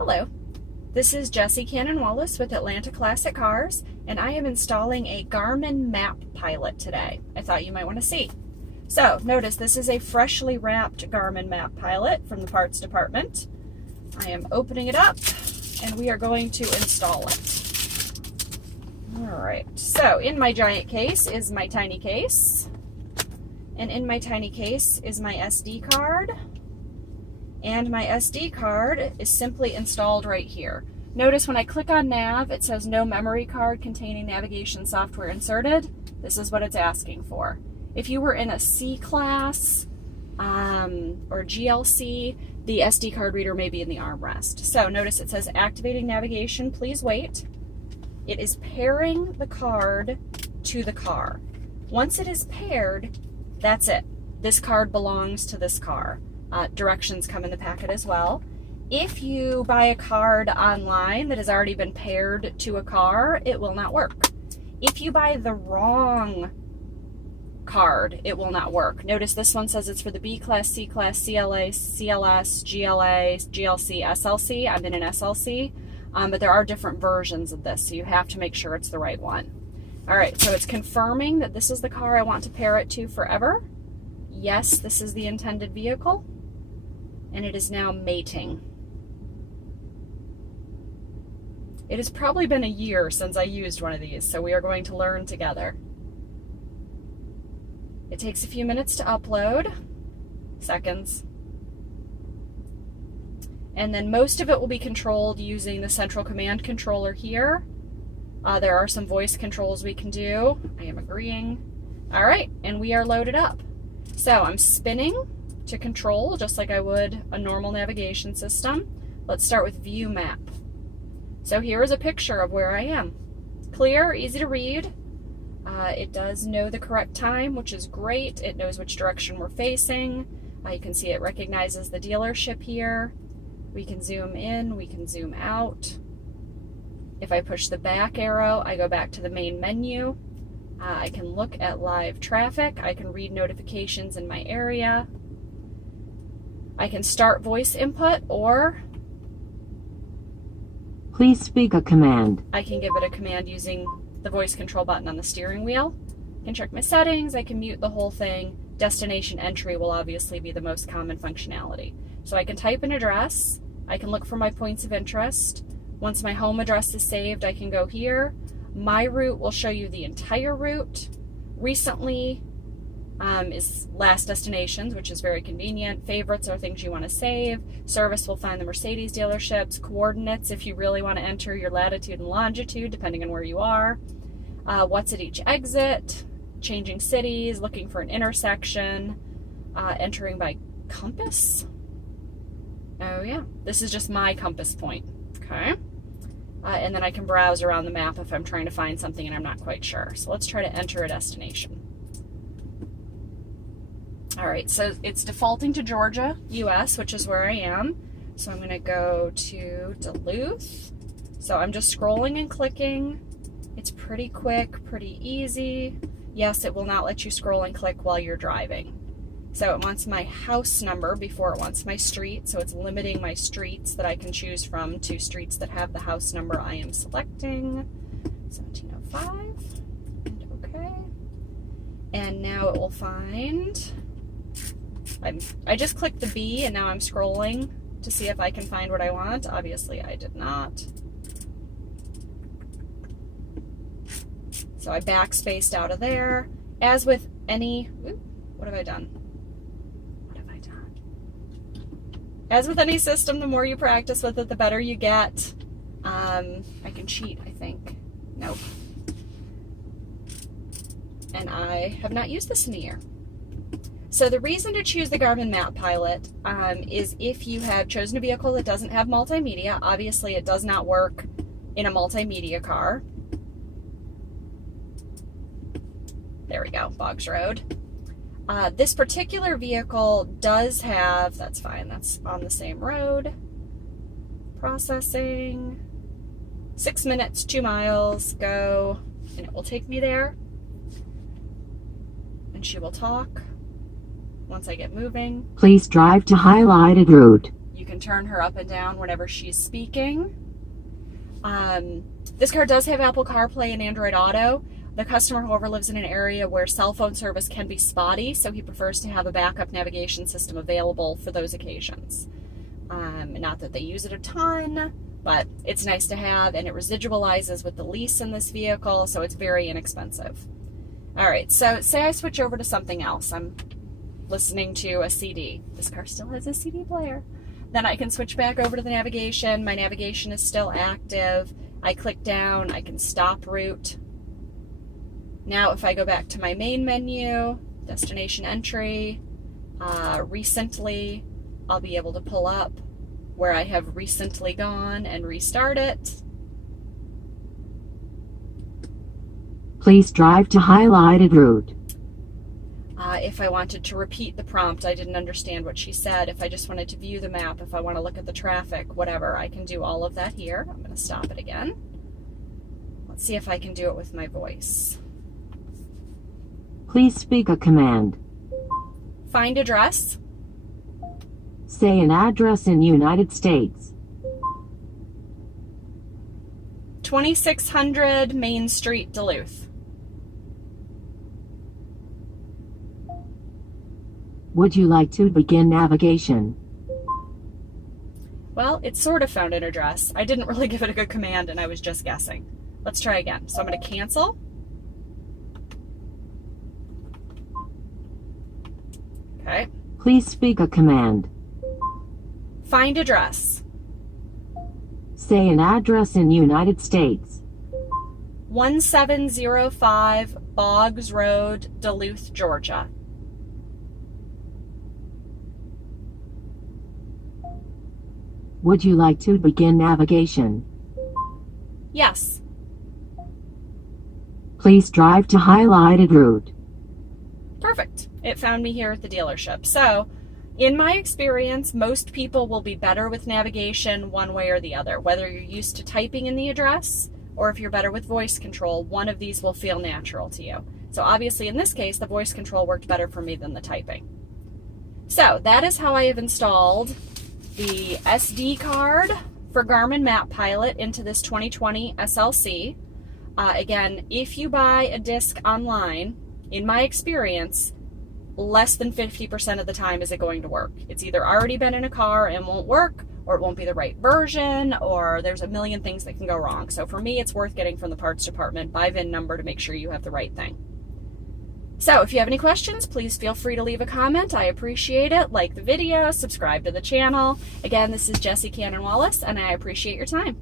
Hello, this is Jessie Cannon-Wallace with Atlanta Classic Cars, and I am installing a Garmin Map Pilot today. I thought you might want to see. So, notice this is a freshly wrapped Garmin Map Pilot from the parts department. I am opening it up, and we are going to install it. Alright, so in my giant case is my tiny case, and in my tiny case is my SD card. And my SD card is simply installed right here. Notice when I click on nav, it says no memory card containing navigation software inserted. This is what it's asking for. If you were in a C class or GLC, the SD card reader may be in the armrest. So notice it says activating navigation, please wait. It is pairing the card to the car. Once it is paired, that's it. This card belongs to this car. Directions come in the packet as well. If you buy a card online that has already been paired to a car, it will not work. If you buy the wrong card, it will not work. Notice this one says it's for the B class, C class, CLA, CLS, GLA, GLC, SLC. I'm in an SLC, but there are different versions of this, so you have to make sure it's the right one. All right, so it's confirming that this is the car I want to pair it to forever. Yes, this is the intended vehicle. And it is now mating. It has probably been a year since I used one of these, so we are going to learn together. It takes a few minutes to upload, seconds. And then most of it will be controlled using the central command controller here. There are some voice controls we can do. I am agreeing. All right, and we are loaded up. So I'm spinning to control, just like I would a normal navigation system. Let's start with view map. So here is a picture of where I am. Clear, easy to read. It does know the correct time, which is great. It knows which direction we're facing. You can see it recognizes the dealership here. We can zoom in, we can zoom out. If I push the back arrow, I go back to the main menu. I can look at live traffic. I can read notifications in my area. I can start voice input, or please speak a command. I can give it a command using the voice control button on the steering wheel. I can check my settings. I can mute the whole thing. Destination entry will obviously be the most common functionality. So I can type an address. I can look for my points of interest. Once my home address is saved, I can go here. My route will show you the entire route. Recently is last destinations, which is very convenient. Favorites are things you want to save. Service will find the Mercedes dealerships. Coordinates, if you really want to enter your latitude and longitude, depending on where you are. What's at each exit. Changing cities, looking for an intersection. Entering by compass. Oh yeah, this is just my compass point. Okay. And then I can browse around the map if I'm trying to find something and I'm not quite sure. So let's try to enter a destination. All right, so it's defaulting to Georgia, US, which is where I am. So I'm going to go to Duluth. So I'm just scrolling and clicking. It's pretty quick, pretty easy. Yes, it will not let you scroll and click while you're driving. So it wants my house number before it wants my street, so it's limiting my streets that I can choose from to streets that have the house number I am selecting. 1705, and okay. And now it will find, I just clicked the B and now I'm scrolling to see if I can find what I want. Obviously I did not. So I backspaced out of there. As with any, what have I done? As with any system, the more you practice with it, the better you get. I can cheat, I think. Nope. And I have not used this in a year. So the reason to choose the Garmin Map Pilot is if you have chosen a vehicle that doesn't have multimedia. Obviously, it does not work in a multimedia car. There we go, Boggs Road. This particular vehicle does have, that's fine, that's on the same road. Processing. 6 minutes, 2 miles, go, and it will take me there. And she will talk once I get moving. Please drive to highlighted route. You can turn her up and down whenever she's speaking. This car does have Apple CarPlay and Android Auto. The customer, however, lives in an area where cell phone service can be spotty, so he prefers to have a backup navigation system available for those occasions. Not that they use it a ton, but it's nice to have, and it residualizes with the lease in this vehicle, so it's very inexpensive. All right, so say I switch over to something else. I'm listening to a CD. This car still has a CD player. Then I can switch back over to the navigation. My navigation is still active. I click down, I can stop route. Now if I go back to my main menu, destination entry, recently, I'll be able to pull up where I have recently gone and restart it. Please drive to highlighted route. If I wanted to repeat the prompt, I didn't understand what she said. If I just wanted to view the map, if I want to look at the traffic, whatever, I can do all of that here. I'm going to stop it again. Let's see if I can do it with my voice. Please speak a command. Find address. Say an address in United States. 2600 Main Street, Duluth. Would you like to begin navigation? Well, it sort of found an address. I didn't really give it a good command and I was just guessing. Let's try again. So I'm going to cancel. Okay. Please speak a command. Find address. Say an address in United States. 1705 Boggs Road, Duluth, Georgia. Would you like to begin navigation? Yes. Please drive to highlighted route. Perfect. It found me here at the dealership. So, in my experience, most people will be better with navigation one way or the other. Whether you're used to typing in the address, or if you're better with voice control, one of these will feel natural to you. So obviously in this case, the voice control worked better for me than the typing. So that is how I have installed the SD card for Garmin Map Pilot into this 2020 SLC. Again, if you buy a disc online, in my experience, less than 50% of the time is it going to work. It's either already been in a car and won't work, or it won't be the right version, or there's a million things that can go wrong. So for me, it's worth getting from the parts department by VIN number to make sure you have the right thing. So if you have any questions, please feel free to leave a comment. I appreciate it. Like the video, subscribe to the channel. Again, this is Jessie Cannon Wallace, and I appreciate your time.